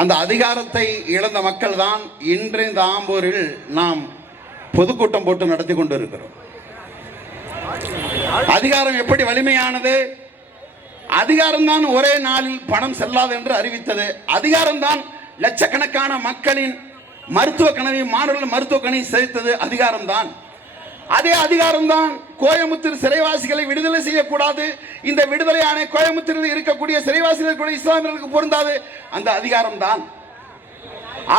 அந்த அதிகாரத்தை இழந்த மக்கள் தான் இன்று இந்த ஆம்பூரில் நாம் பொதுக்கூட்டம் போட்டு நடத்தி கொண்டிருக்கிறோம். அதிகாரம் எப்படி வலிமையானது? அதிகாரம்தான் ஒரே நாளில் பணம் செல்லாது என்று அறிவித்தது. அதிகாரம்தான் லட்சக்கணக்கான மக்களின் மருத்துவ கனவை மாணவர்கள் மருத்துவ கனவை அதிகாரம் தான் அதே அதிகாரம் தான் கோயமுத்தூர் சிறைவாசிகளை விடுதலை செய்யக்கூடாது. இந்த விடுதலை ஆணை கோயமுத்தூரில் இருக்கக்கூடிய சிறைவாசிகள் கூட இஸ்லாமியர்களுக்கு பொருந்தாது. அந்த அதிகாரம்தான்.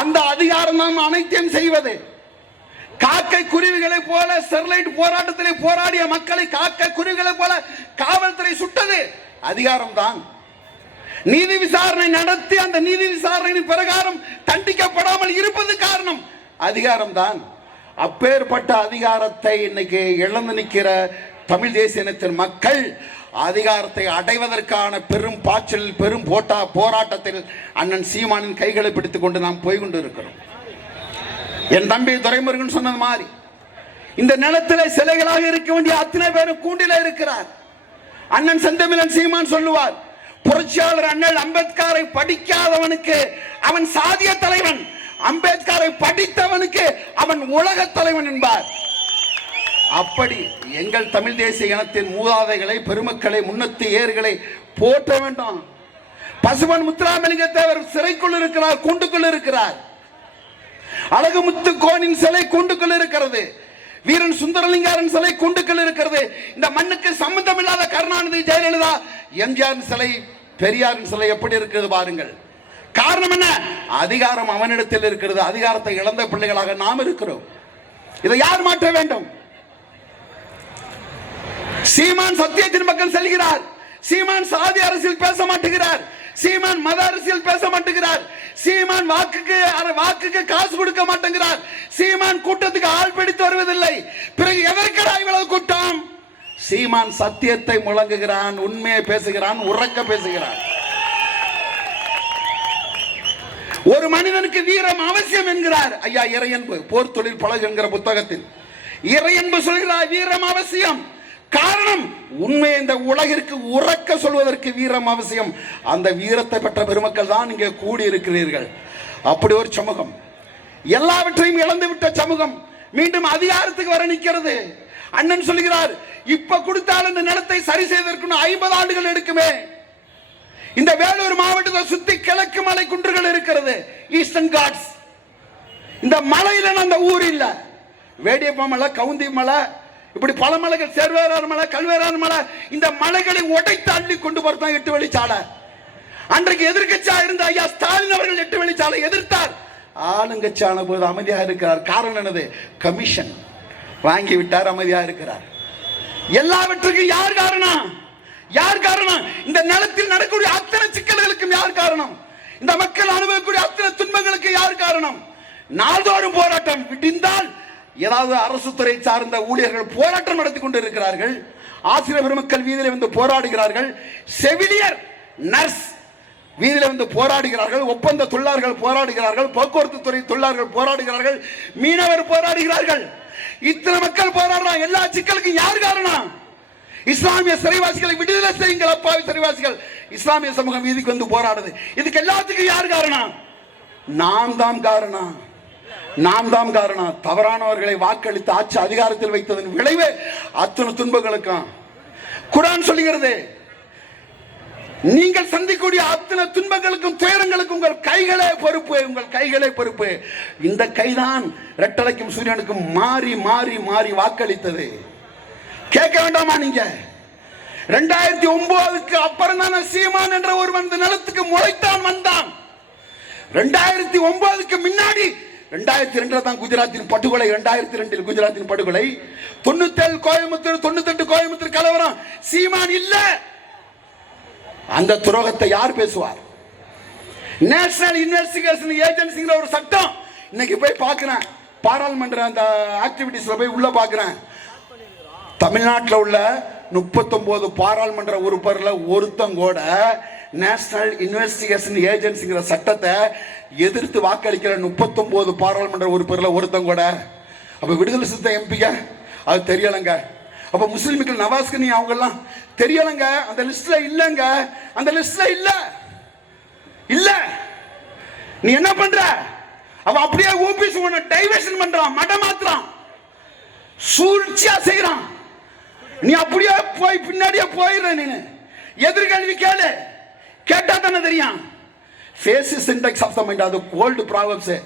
அந்த அதிகாரம் தான் அனைத்தையும் செய்வது. காக்கை குருவிகளை போல ஸ்டெர்லைட் போராட்டத்திலே போராடிய மக்களை காக்கை குருவிகளை போல காவல்துறை சுட்டது. அதிகாரம் தான் நீதி விசாரணை நடத்தி அந்த நீதி விசாரணையின் பிரகாரம் தண்டிக்கப்படாமல் இருப்பது காரணம். அதிகாரம் தான் அப்பேற்பட்ட அதிகாரத்தை இன்னைக்கு இழந்து நிற்கிற தமிழ் தேசிய இனத்தின் மக்கள் அதிகாரத்தை அடைவதற்கான பெரும் பாய்ச்சலில் பெரும் போட்டா போராட்டத்தில் அண்ணன் சீமானின் கைகளை பிடித்துக் கொண்டு நாம் போய் கொண்டு இருக்கிறோம் என் தம்பி துரைமுருகன் சொன்னது மாதிரி இந்த நிலத்தில் சிலைகளாக இருக்க வேண்டிய அத்தனை பேரும் கூண்டில இருக்கிறார். அண்ணன் செந்தமிழன் சீமான் சொல்லுவார் புரட்சியாளர் அண்ணல் அம்பேத்கரை படிக்காதவனுக்கு அவன் சாதிய தலைவன் அம்பேத்கரை படித்தவனுக்கு அவன் உலக தலைவன் என்பார். அப்படி எங்கள் தமிழ் தேசிய இனத்தின் மூதாதைகளை பெருமக்களை முன்னத்து ஏர்களை போற்ற வேண்டும். பசுவன் முத்துராமலிங்க தேவர் சிறைக்குள் இருக்கிறார் கூண்டுக்குள் இருக்கிறார். அழகுமுத்து கோனின் சிலை கூண்டுக்குள் இருக்கிறது. வீரன் சுந்தரலிங்காரன் சிலை கூண்டுக்குள் இருக்கிறது. இந்த மண்ணுக்கு சம்பந்தம் இல்லாத கருணாநிதி ஜெயலலிதா எம்ஜிஆர் சிலை பெரியாரின் சிலை எப்படி இருக்கிறது பாருங்கள். காரணம் என்ன? அதிகாரம் அவனிடத்தில் இருக்கிறது. அதிகாரத்தை இழந்த பிள்ளைகளாக நாம் இருக்கிறோம். இதை யார் மாற்ற வேண்டும்? சீமான் சத்தியத்தின் பக்கம் செல்கிறார். சீமான் சாதி அரசியல் பேச மாட்டுகிறார். சீமான் மத அரசியல் பேச மாட்டேங்கிறார் சீமான் வாக்குக்கு வாக்குக்கு காசு கொடுக்க மாட்டேங்கிறார். சீமான் கூட்டத்துக்கு ஆள் பிடித்து வருவதில்லை. பிறகு எதற்கடா இவ்வளவு கூட்டம்? சீமான் சத்தியத்தை முழங்குகிறான் உண்மையை பேசுகிறான் உறக்க பேசுகிறான். ஒரு மனிதனுக்கு வீரம் அவசியம் என்கிறார். ஐயா இறையன்பு போர் தொழில் பழகு என்கிற புத்தகத்தில். இறையன்பு சொல்கிறார் வீரம் அவசியம்? காரணம் உண்மை இந்த உலகிற்கு உறக்க சொல்வதற்கு வீரம் அவசியம். அந்த வீரத்தை பெற்ற பெருமக்கள் தான் இங்கே கூடி இருக்கிறீர்கள் அப்படி ஒரு சமூகம். எல்லாவற்றையும் இழந்து விட்ட சமூகம் மீண்டும் அதிகாரத்துக்கு வர நிற்கிறது. அண்ணன் சொல்கிறார் இப்ப கொடுத்தால் இந்த நிலத்தை சரி செய்வதற்கு ஐம்பது ஆண்டுகள் எடுக்குமே. இந்த வேலூர் மாவட்டத்தை சுத்தி கிழக்கு மலை குன்றுகள் இருக்கிறது. ஈஸ்டர்ன் காட்ஸ் இந்த மலையில அந்த ஊர் இல்ல. வேடியப்ப மலை கவுந்தி மலை இப்படி பல மலைகள் சேர்வேரார் மலை கல்வேரார் மலை இந்த மலைகளை உடைத்து அள்ளி கொண்டு வரதான் எட்டு வழிச்சாலை அன்றைக்கு எதிர்கட்சியா இருந்த ஐயா ஸ்டாலின் அவர்கள் எட்டு வழிச்சாலை எதிர்த்தார். ஆளுங்கட்சியான போது அமைதியாக இருக்கிறார். காரணம் என்னது? கமிஷன் வாங்கி விட்டார் அமைதியாக இருக்கிறார். எல்லாவற்றுக்கும் யார் காரணம்? யார் காரணம்? இந்த நிலத்தில் நடக்கக்கூடிய அத்தனை சிக்கல்களுக்கும் யார் காரணம்? இந்த மக்கள் அனுபவிக்கக்கூடிய அத்தனை துன்பங்களுக்கு யார் காரணம்? நாள்தோறும் போராட்டம் விடிந்தால் ஏதாவது அரசு துறை சார்ந்த ஊழியர்கள் போராட்டம் நடத்தி கொண்டு இருக்கிறார்கள் ஆசிரியர் பெருமக்கள் வீதியில் வந்து போராடுகிறார்கள். செவிலியர் நர்ஸ் வீதியில் வந்து போராடுகிறார்கள். ஒப்பந்த தொழிலாளர்கள் போராடுகிறார்கள். போக்குவரத்து துறை தொழிலாளர்கள் போராடுகிறார்கள். மீனவர் போராடுகிறார்கள். இத்தனை மக்கள் போராடுறாங்க. எல்லா சிக்கலுக்கும் யார் காரணம்? இஸ்லாமிய சிறைவாசிகளை விடுதலை செய்யுங்கள் அப்பாவி சிறைவாசிகள். இஸ்லாமிய சமூகம் வீதிக்கு வந்து போராடுது. இதுக்கு எல்லாத்துக்கும் யார் காரணம்? நாம் தான் காரணம். நாம் தான் காரணம். தவறானவர்களை வாக்களித்து ஆட்சி அதிகாரத்தில் வைத்ததன் விளைவே அத்தனை துன்பங்களுக்கும். குரான் சொல்லுகிறது நீங்கள் சந்திக்கக்கூடிய அத்தனை துன்பங்களுக்கும் துயரங்களுக்கும் உங்கள் கைகளே பொறுப்பு உங்கள் கைகளே பொறுப்பு. இந்த கைதான் ரெட்டலைக்கும் சூரியனுக்கும் மாறி மாறி மாறி வாக்களித்தது. கேட்க வேண்டாமா நீங்க? ரெண்டாயிரத்தி ஒன்பதுக்கு அப்புறம் தானே சீமான் என்ற ஒருவன் இந்த நிலத்துக்கு முளைத்தான் வந்தான். ரெண்டாயிரத்தி ஒன்பதுக்கு முன்னாடி ரெண்டாயிரத்தி ரெண்டுல தான் குஜராத்தின் படுகொலை ரெண்டாயிரத்தி ரெண்டில் குஜராத்தின் படுகொலை. தொண்ணூத்தேழு கோயம்புத்தூர் தொண்ணூத்தெட்டு கோயம்புத்தூர் கலவரம். சீமான் இல்ல. அந்த துரோகத்தை யார் பேசுவார்? நேஷனல் இன்வெஸ்டிகேஷன் ஏஜென்சிங்கிற ஒரு சட்டம். இன்னைக்கு போய் பார்க்கிறேன். பாராளுமன்ற அந்த ஆக்டிவிட்டிஸ்ல போய் உள்ள பார்க்கிறேன். தமிழ்நாட்டில் உள்ள முப்பத்தொம்போது பாராளுமன்ற உறுப்பினர்ல ஒருத்தன் கூட நேஷனல் இன்வெஸ்டிகேஷன் ஏஜென்சிங்கிற சட்டத்தை எதிர்த்து வாக்களிக்கிற முப்பத்தொம்போது பாராளுமன்ற உறுப்பினர்ல ஒருத்தன் கூட. அப்போ விடுதலை சித்த எம்பிங்க அது தெரியலைங்க. அப்போ முஸ்லீம்கள் நவாஸ்கனி அவங்கெல்லாம் தெரியலைங்க அந்த லிஸ்ட்ல இல்லைங்க. அந்த லிஸ்ட்ல இல்ல. இல்ல. நீ என்ன பண்ற? அவன் அப்படியே ஓபிஸ் உன்னை டைவர்ஷன் பண்றான் மட மாத்துறான் சூழ்ச்சியா செய்யறான் நீ அப்படியே போய் பின்னாடியே போயிடுற நீ எதிர்கல்வி கேளு. கேட்டா தானே தெரியும். Face is of the mind அது old problems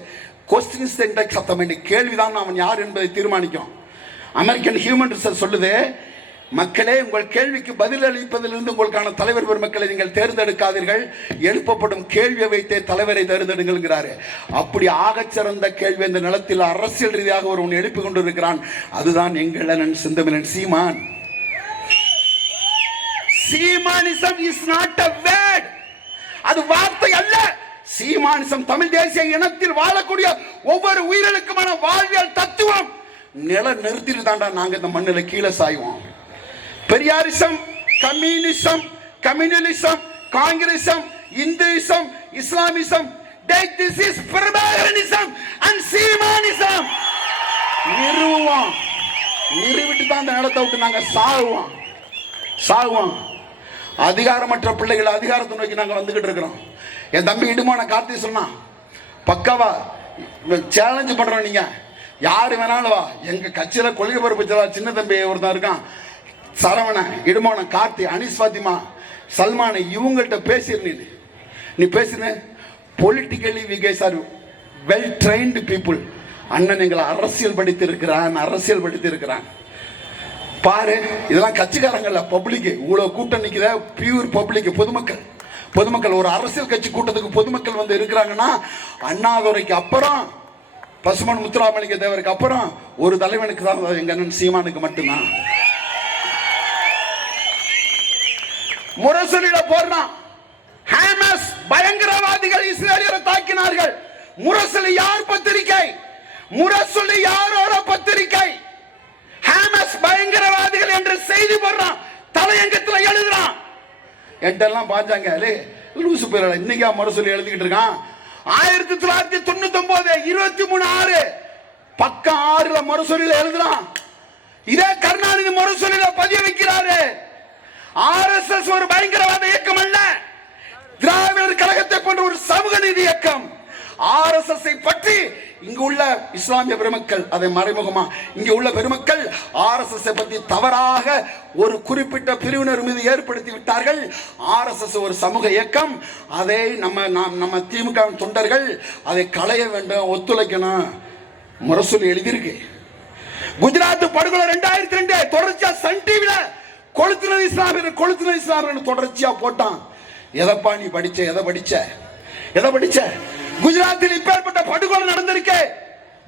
question is index of the mind கேள்விதான் அவன் யார் என்பதை தீர்மானிக்கும். அமெரிக்கன் ஹியூமன் ரிசர்ச் சொல்லுது மக்களே உங்கள் கேள்விக்கு பதில் அளிப்பதிலிருந்து உங்களுக்கான தலைவர் பெருமக்களை நீங்கள் தேர்ந்தெடுக்காதீர்கள். எழுப்பப்படும் கேள்வியை வைத்தே தலைவரை தேர்ந்தெடுங்கள்ங்கிறாரு. அப்படி ஆகச்சிறந்த கேள்வி இந்த நிலத்தில் அரசியல் ரீதியாக ஒருவன் எழுப்பி கொண்டிருக்கிறான். அதுதான் எங்கள் அண்ணன் Senthamizhan Seeman. Seemanism is not a word அது வார்த்தை அல்ல. சீமானிசம் தமிழ் தேசிய இனத்தில் வாழக்கூடிய ஒவ்வொரு உயிரினுக்குமான வாழ்வியல் தத்துவம். நில நிறுத்திட்டு தாண்டா நாங்க இந்த மண்ணில் கீழே சாய்வோம். Periyarism communism communalism Congressism Hinduism Islamism. This is Prabhakaranism and Seemanism. நிறுவுவோம். நிறுவிட்டு தான் அந்த நிலத்தை விட்டு நாங்க சாகுவோம். சாகுவோம். அதிகாரமற்ற பிள்ளைகள் அதிகாரத்தை நோக்கி நாங்கள் வந்துகிட்டு இருக்கிறோம். என் தம்பி இடுமான கார்த்தி சொன்னான் பக்காவா சேலஞ்சு பண்ணுறோம் நீங்கள் யார் வேணாலும் வா. எங்கள் கட்சியில் கொள்கை பரப்பு சின்ன தம்பி ஒருத்தன் இருக்கான். சரவணன் இடுமான கார்த்தி அனிஸ் ஃபாத்திமா சல்மான் இவங்கள்ட்ட பேசிரு நீ. நீ பேசுன politically we guys are well trained people அண்ணன் எங்களை அரசியல் படித்திருக்கிறான் அரசியல் படித்து இருக்கிறான் பாரு இதெல்லாம் கட்சிக்காரங்கள்ல பப்ளிக் இவ்வளவு கூட்டம் நிற்கிற பியூர் பப்ளிக் பொதுமக்கள். பொதுமக்கள் ஒரு அரசியல் கட்சி கூட்டத்துக்கு பொதுமக்கள் வந்து இருக்கிறாங்கன்னா அண்ணாதுரைக்கு அப்புறம் பசுமன் முத்துராமலிங்க தேவருக்கு அப்புறம் ஒரு தலைவனுக்கு தான் எங்க அண்ணன் சீமானுக்கு மட்டும்தான். முரசொலியில போடுறான் ஹேமஸ் பயங்கரவாதிகள் இஸ்ரேலியரை தாக்கினார்கள். முரசொலி யார் பத்திரிகை? முரசொலி யாரோட பத்திரிகை? ஹாமஸ் பயங்கரவாதிகள் என்று செய்தி போடுறான். தலையங்கத்தில் எழுதுறான். என்றெல்லாம் பார்த்தாங்க லூசு பேர இன்னைக்கா சொல்லி எழுதிக்கிட்டு இருக்கான். ஆயிரத்தி தொள்ளாயிரத்தி தொண்ணூத்தி ஒன்பது இருபத்தி மூணு ஆறு. பக்கம் ஆறுல மறுசொலியில் எழுதுறான். இதே கருணாநிதி மறுசொலியில பதிய வைக்கிறாரு. ஆர்எஸ்எஸ் ஒரு பயங்கரவாத இயக்கம் அல்ல. திராவிடர் கழகத்தை போன்ற ஒரு சமூக நீதி இயக்கம். ஆர்எஸ்எஸ் பற்றி இங்கு உள்ள இஸ்லாமிய பெருமக்கள் அதை மறைமுகமா இங்கு உள்ள பெருமக்கள் ஆர்எஸ்எஸ் பற்றி தவறாக ஒரு குறிப்பிட்ட பிரிவினர் மீது ஏற்படுத்தி விட்டார்கள். ஆர்எஸ்எஸ் ஒரு சமூக இயக்கம். அதை நம்ம நாம் நம்ம திமுக தொண்டர்கள் அதை களைய வேண்டும் ஒத்துழைக்கணும். முரசொலி எழுதியிருக்கு. குஜராத் படுகொலை ரெண்டாயிரத்தி ரெண்டு தொடர்ச்சியா சன் டிவில கொளுத்துனது இஸ்லாமியர் கொளுத்துனது இஸ்லாமியர் தொடர்ச்சியா போட்டான். எதப்பா நீ படிச்ச எதை படிச்ச? எதை படிச்ச? குஜராத்தில் இப்பேற்பட்ட படுகொலை நடந்திருக்கு.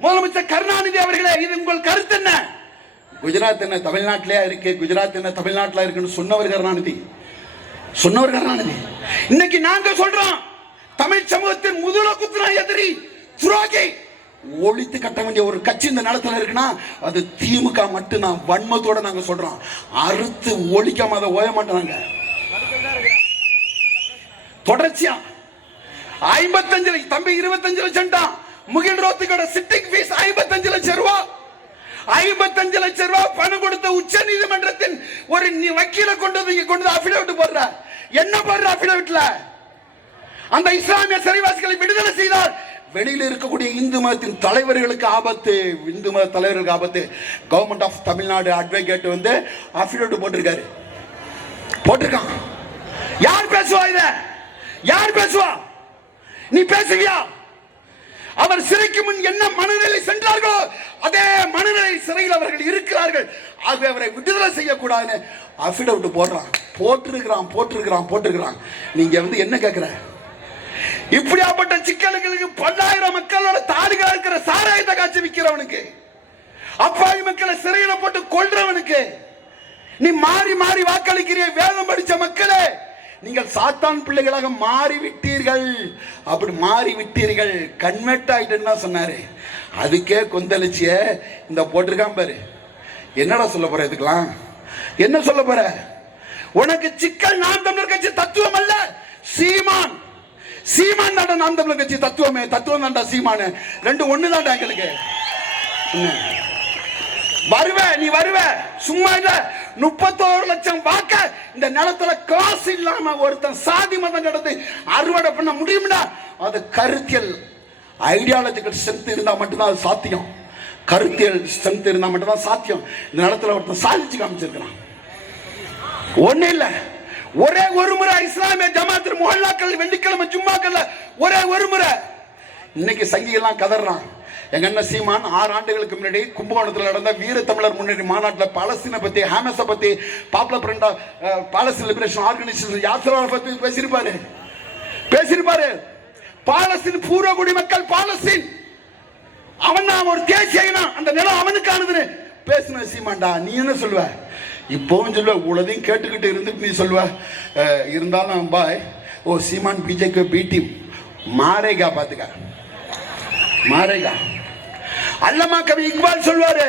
முதலமைச்சர் கருணாநிதி அவர்களே இது உங்கள் கருத்து என்ன? குஜராத் என்ன தமிழ்நாட்டிலேயே இருக்கு? குஜராத் என்ன தமிழ்நாட்டில் இருக்குன்னு சொன்னவர் கருணாநிதி. சொன்னவர் கருணாநிதி. இன்னைக்கு நாங்க சொல்றோம் தமிழ் சமூகத்தின் முதல குத்துனா எதிரி துரோகி. ஒழித்து கட்ட வேண்டிய ஒரு கட்சி இந்த நிலத்துல இருக்குன்னா அது திமுக மட்டும்தான். வன்மத்தோட நாங்க சொல்றோம். அறுத்து ஒழிக்காம அதை ஓய மாட்டாங்க தொடர்ச்சியா ஐம்பத்தஞ்சு லட்சம் தம்பி இருபத்தஞ்சு லட்சம் தான் முகில் ரோத்துக்கோட சிட்டிங் ஃபீஸ் ஐம்பத்தஞ்சு லட்சம் ரூபா. ஐம்பத்தஞ்சு லட்சம் ரூபாய் பணம் கொடுத்த உச்ச நீதிமன்றத்தின் ஒரு நீ- வக்கீலை கொண்டு வந்து இங்க கொண்டு அபிடவிட் போடுற. என்ன போடுற அபிடவிட்ல அந்த இஸ்லாமிய சிறைவாசிகளை விடுதலை செய்தால் வெளியில் இருக்கக்கூடிய இந்து மதத்தின் தலைவர்களுக்கு ஆபத்து இந்து மத தலைவர்களுக்கு ஆபத்து. கவர்மெண்ட் ஆஃப் தமிழ்நாடு அட்வொகேட் வந்து அபிடவிட் போட்டிருக்காரு. போட்டிருக்கான். யார் பேசுவா இத? யார் பேசுவா? நீ பேசுவியா? அவர் சிறைக்கு முன் என்ன மனநிலை சென்றார்களோ அதே மனநிலை சிறையில் அவர்கள் இருக்கிறார்கள். ஆகவே அவரை விடுதலை செய்யக்கூடாதுன்னு அஃபிடவிட் போடுறான். போட்டிருக்கிறான் போட்டிருக்கிறான் போட்டிருக்கிறான். நீங்க வந்து என்ன கேட்கிற இப்படியாப்பட்ட சிக்கல்களுக்கு பல்லாயிரம் மக்களோட தாடுகளா இருக்கிற சாராயத்தை காட்சி விற்கிறவனுக்கு அப்பாவி மக்களை சிறையில போட்டு கொள்றவனுக்கு நீ மாறி மாறி வாக்களிக்கிறிய வேதம் படிச்ச மக்களே. நீங்கள் சாத்தான் பிள்ளைகளாக மாறி விட்டீர்கள் அப்படி மாறி விட்டீர்கள் கன்வெர்ட் ஆயிட்டுன்னு தான் சொன்னாரு? அதுக்கே கொந்தளிச்சிய இந்த போட்டிருக்கான் பாரு. என்னடா சொல்ல போற இதுக்கெல்லாம்? என்ன சொல்ல போற? உனக்கு சிக்கல் நாம் தமிழர் கட்சி தத்துவம் அல்ல சீமான். சீமான் தாண்டா நாம் தமிழர் கட்சி தத்துவமே. தத்துவம் தாண்டா சீமானு. ரெண்டு ஒண்ணு தாண்டா எங்களுக்கு. வருவ நீ வருவ. சும்மா இல்ல. முப்பத்தோரு லட்சம் வாக்க இந்த நிலத்துல காசு இல்லாம ஒருத்தன் சாதி மதம் நடந்து அறுவடை பண்ண முடியும்னா அது கருத்தியல். ஐடியாலஜிக்கல் ஸ்ட்ரென்த் இருந்தால் மட்டும்தான் அது சாத்தியம். கருத்தியல் ஸ்ட்ரென்த் இருந்தால் மட்டும்தான் சாத்தியம். இந்த நிலத்துல ஒருத்தன் சாதிச்சு காமிச்சிருக்கிறான். ஒண்ணு இல்லை. ஒரே ஒரு முறை இஸ்லாமிய ஜமாத்தில் முஹல்லாக்கள் வெள்ளிக்கிழமை ஜும்மாக்கள்ல ஒரே ஒரு முறை. இன்னைக்கு சங்கிகள்லாம் கதறான். எங்க அண்ணன் சீமான் ஆறு ஆண்டுகளுக்கு முன்னாடி கும்பகோணத்தில் நடந்த வீர தமிழர் முன்னணி மாநாட்டில் பாலஸ்தீனை பத்தி ஹாமஸை பத்தி பாப்புலர் பிரண்டா பாலஸ்தீன் லிபரேஷன் ஆர்கனைசேஷன் யாத்திரா பத்தி பேசியிருப்பாரு. பேசியிருப்பாரு. பாலஸ்தீன் பூர்வ குடிமக்கள் பாலஸ்தீன். அவன் நான் ஒரு தேசிய அந்த நிலம் அவனுக்கானதுன்னு பேசின சீமாண்டா நீ என்ன சொல்லுவ? இப்போவும் சொல்லுவ உலதையும் கேட்டுக்கிட்டு இருந்து நீ சொல்லுவ. இருந்தாலும் பாய் ஓ சீமான் பிஜேக்கு பி டீம் மாரேகா பாத்துக்க. மாரேகா. அல்லமா கவி இக்பால் சொல்வாரு.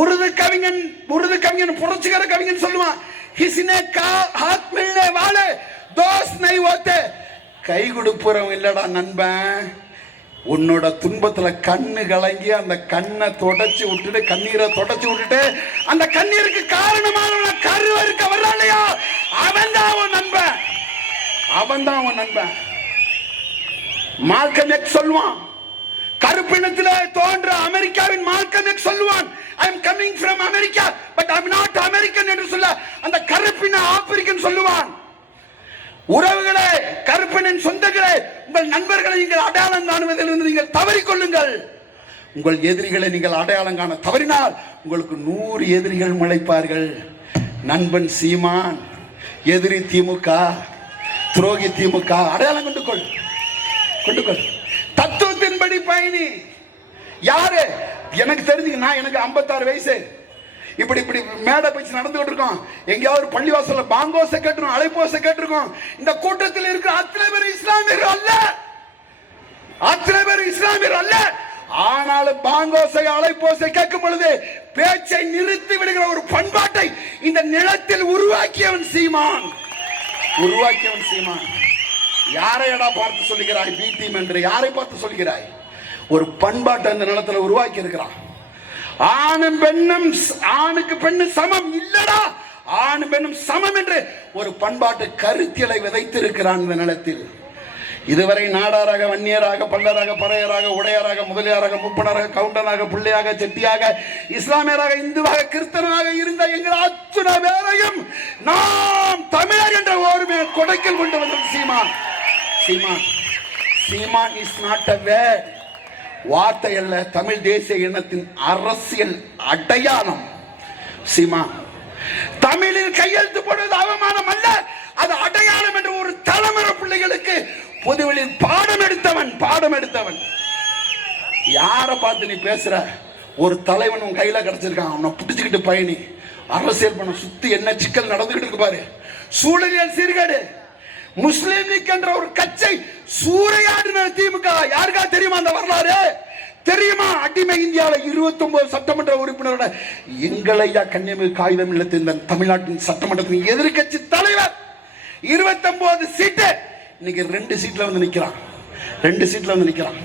உருது கவிஞன் உருது கவிஞன் புரட்சிகர கவிஞன் சொல்லுவான். கிசினே கா ஹாத் மில்னே வாலே தோஸ் நை ஓத்தே. கை கொடுப்புறவன் இல்லடா நண்பன் உன்னோட துன்பத்துல கண்ணு கலங்கி அந்த கண்ணை தொடச்சு விட்டுட்டு கண்ணீரை தொடச்சு விட்டுட்டு அந்த கண்ணீருக்கு காரணமான கருவறுக்க வர்றான் இல்லையா அவன் தான் அவன் நண்பன் அவன் தான் அவன் நண்பன் மார்க்கம் எக்ஸ் சொல்லுவான். கருப்பினத்திலே தோன்ற அமெரிக்காவின் மார்க்கம் சொல்லுவான். I am coming from America but I am not American என்று சொல்ல அந்த கருப்பின ஆப்பிரிக்கன் சொல்லுவான். உறவுகளே கருப்பினின் சொந்தங்களே உங்கள் நண்பர்களை நீங்கள் அடையாளம் காணுவதிலிருந்து நீங்கள் தவறிக்கொள்ளுங்கள் உங்கள் எதிரிகளை நீங்கள் அடையாளம் காண தவறினால் உங்களுக்கு நூறு எதிரிகள் முளைப்பார்கள். நண்பன் சீமான் எதிரி திமுக துரோகி திமுக அடையாளம் கொண்டு கொள் கொண்டு கொள் தத்துவத்தின்படி பயணி? யாரு? எனக்கு தெரிஞ்சுங்க நான் எனக்கு 56 வயசு. இப்படி இப்படி மேடை பேச்சு நடந்துகிட்டு இருக்கோம் எங்கேயாவது பள்ளிவாசல்ல பாங்கோசை கேட்டிருக்கோம் அழைப்போசை கேட்டிருக்கோம். இந்த கூட்டத்தில் இருக்கிற அத்தனை பேர் இஸ்லாமியர்கள் அல்ல. அத்தனை பேர் இஸ்லாமியர் அல்ல. ஆனாலும் பாங்கோசை அழைப்போசை கேட்கும் பொழுது பேச்சை நிறுத்தி விடுகிற ஒரு பண்பாட்டை இந்த நிலத்தில் உருவாக்கியவன் சீமான். உருவாக்கியவன் சீமான். யாரையடா பார்த்து சொல்லுகிறாய்? பி டீம் என்று யாரை பார்த்து சொல்கிறாய் ஒரு பண்பாட்டை அந்த நிலத்துல உருவாக்கி இருக்கிறான் ஆணும் பெண்ணும் ஆணுக்கு பெண்ணு சமம் இல்லடா! ஆணும் பெண்ணும் சமம் என்று ஒரு பண்பாட்டு கருத்தியலை விதைத்திருக்கிறான் இந்த நிலத்தில். இதுவரை நாடாராக வன்னியராக பல்லராக பறையராக உடையராக முதலியாராக முப்பனராக கவுண்டனாக பிள்ளையாக செட்டியாக இஸ்லாமியராக இந்துவாக கிறிஸ்தவனாக இருந்த எங்கள் அத்துணை வேறையும் நாம் தமிழர் என்ற ஓர்மை கொடைக்கில் கொண்டு வந்தோம் சீமான். சீமான் சீமான் இஸ் நாட் அ வேர் வார்த்தை அல்ல தமிழ் தேசிய இனத்தின் அரசியல் அடையாளம். சீமா தமிழில் கையெழுத்து போடுவது அவமானம் அல்ல. அது அடையாளம் என்று ஒரு தலைமுறை பிள்ளைகளுக்கு பொதுவெளியில் பாடம் எடுத்தவன் பாடம் எடுத்தவன். யாரை பார்த்து நீ பேசுற? ஒரு தலைவன் உன் கையில கிடைச்சிருக்கான். அவனை பிடிச்சுக்கிட்டு பயணி. அரசியல் பண்ண சுத்தி என்ன சிக்கல் நடந்துகிட்டு இருக்கு பாரு. சூழலியல் சீர்கேடு. முஸ்லீம் லீக் என்ற ஒரு கட்சை சூறையாடின திமுக. யாருக்கா தெரியுமா அந்த வரலாறு? தெரியுமா? அடிமை இந்தியாவில் 29 சட்டமன்ற உறுப்பினரோட எங்களையா கன்னியமிகு காகிதம் இல்லத்தின் இந்த தமிழ்நாட்டின் சட்டமன்றத்தின் எதிர்க்கட்சி தலைவர் 29 சீட்டு. இன்னைக்கு ரெண்டு சீட்ல வந்து நிக்கிறான். ரெண்டு சீட்ல வந்து நிக்கிறான்.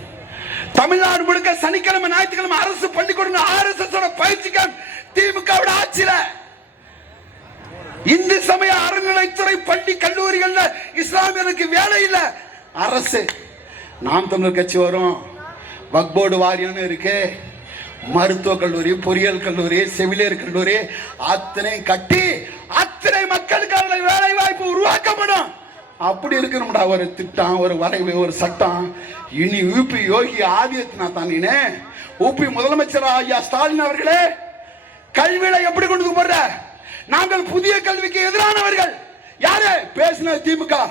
தமிழ்நாடு முழுக்க சனிக்கிழமை ஞாயிற்றுக்கிழமை அரசு பள்ளிக்கூடம் ஆர்எஸ்எஸ் பயிற்சிக்கான் திமுகவோட ஆட்சியில இந்து சமய அறநிலைத்துறை பள்ளி கல்லூரிகள்ல இஸ்லாமியருக்கு வேலை இல்ல. அரசு. நாம் தமிழர் கட்சி வரும். வக்போர்டு வாரியம்னு இருக்கு. மருத்துவ கல்லூரி பொறியியல் கல்லூரி செவிலியர் கல்லூரி அத்தனை கட்டி அத்தனை மக்களுக்கான வேலை வாய்ப்பு உருவாக்கப்படும். அப்படி இருக்கணும்டா ஒரு திட்டம் ஒரு வரைவு ஒரு சட்டம். இனி யூபி யோகி ஆதித்யநாத் தானே உபி முதலமைச்சர் ஐயா ஸ்டாலின் அவர்களே கல்வியில எப்படி கொண்டு போடுற? நாங்கள் புதிய கல்விக்கு எதிரானவர்கள். யாரு? பேசின திமுக.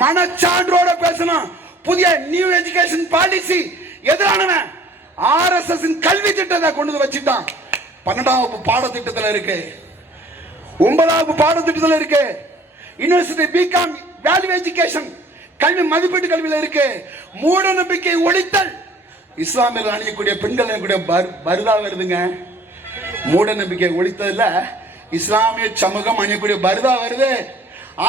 மனச்சான்றோட பேசணும். புதிய நியூ எஜுகேஷன் பாலிசி எதிரானவன். ஆர்எஸ்எஸ் கல்வி திட்டத்தை கொண்டு வந்து வச்சுட்டான். பன்னெண்டாம் வகுப்பு பாடத்திட்டத்தில் இருக்கு. ஒன்பதாவது பாடத்திட்டத்தில் இருக்கு. யூனிவர்சிட்டி பிகாம் வேல்யூ எஜுகேஷன் கல்வி மதிப்பீட்டு கல்வியில் இருக்கு. மூட நம்பிக்கை ஒழித்தல். இஸ்லாமியர்கள் அணியக்கூடிய பெண்கள் அணியக்கூடிய பர்- பருதா வருதுங்க. மூட நம்பிக்கை ஒழித்ததுல இஸ்லாமிய சமூகம் அணியக்கூடிய பருதா வருது.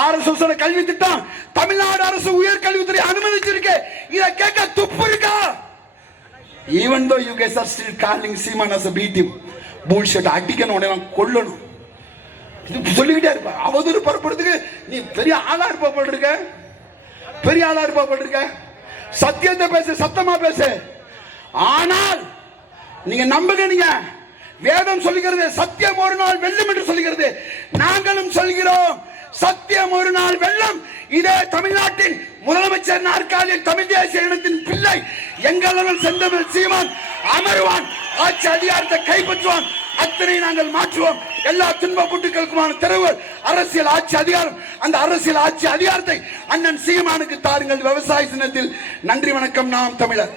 ஆர்எஸ்எஸ் கல்வி திட்டம் தமிழ்நாடு அரசு உயர்கல்வித்துறை அனுமதிச்சிருக்கு. இதை கேட்க துப்பு இருக்கா? Even though you guys are still calling Seeman as B team bullshit அடிக்கணும் உடனே கொல்லணும். இது சொல்லிக்கிட்டே இருப்ப. அவதூறு பரப்புறதுக்கு நீ பெரிய ஆளா இருப்ப போட்டிருக்க பெரிய ஆளா இருப்ப போட்டிருக்க சத்தியத்தை பேசு சத்தமா பேசு. ஆனால் நீங்க நம்புங்க நீங்க. வேதம் சொல்லுகிறது சத்தியம் ஒரு நாள் வெல்லும் என்று சொல்லுகிறது. நாங்களும் சொல்கிறோம் சத்தியம் ஒரு நாள் வெள்ளம் இதே தமிழ்நாட்டின் முதலமைச்சர் நாற்காலியில் தமிழ் தேசிய இனத்தின் பிள்ளை எங்களவன் செந்தமிழ் சீமான் அமருவான் ஆட்சி அதிகாரத்தை கைப்பற்றுவான். அத்தனை நாங்கள் மாற்றுவோம். எல்லா துன்ப புட்டுக்களுக்குமான தெருவுகள் அரசியல் ஆட்சி அதிகாரம். அந்த அரசியல் ஆட்சி அதிகாரத்தை அண்ணன் சீமானுக்கு தாருங்கள். விவசாய சின்னத்தில் நன்றி வணக்கம் நாம் தமிழர்.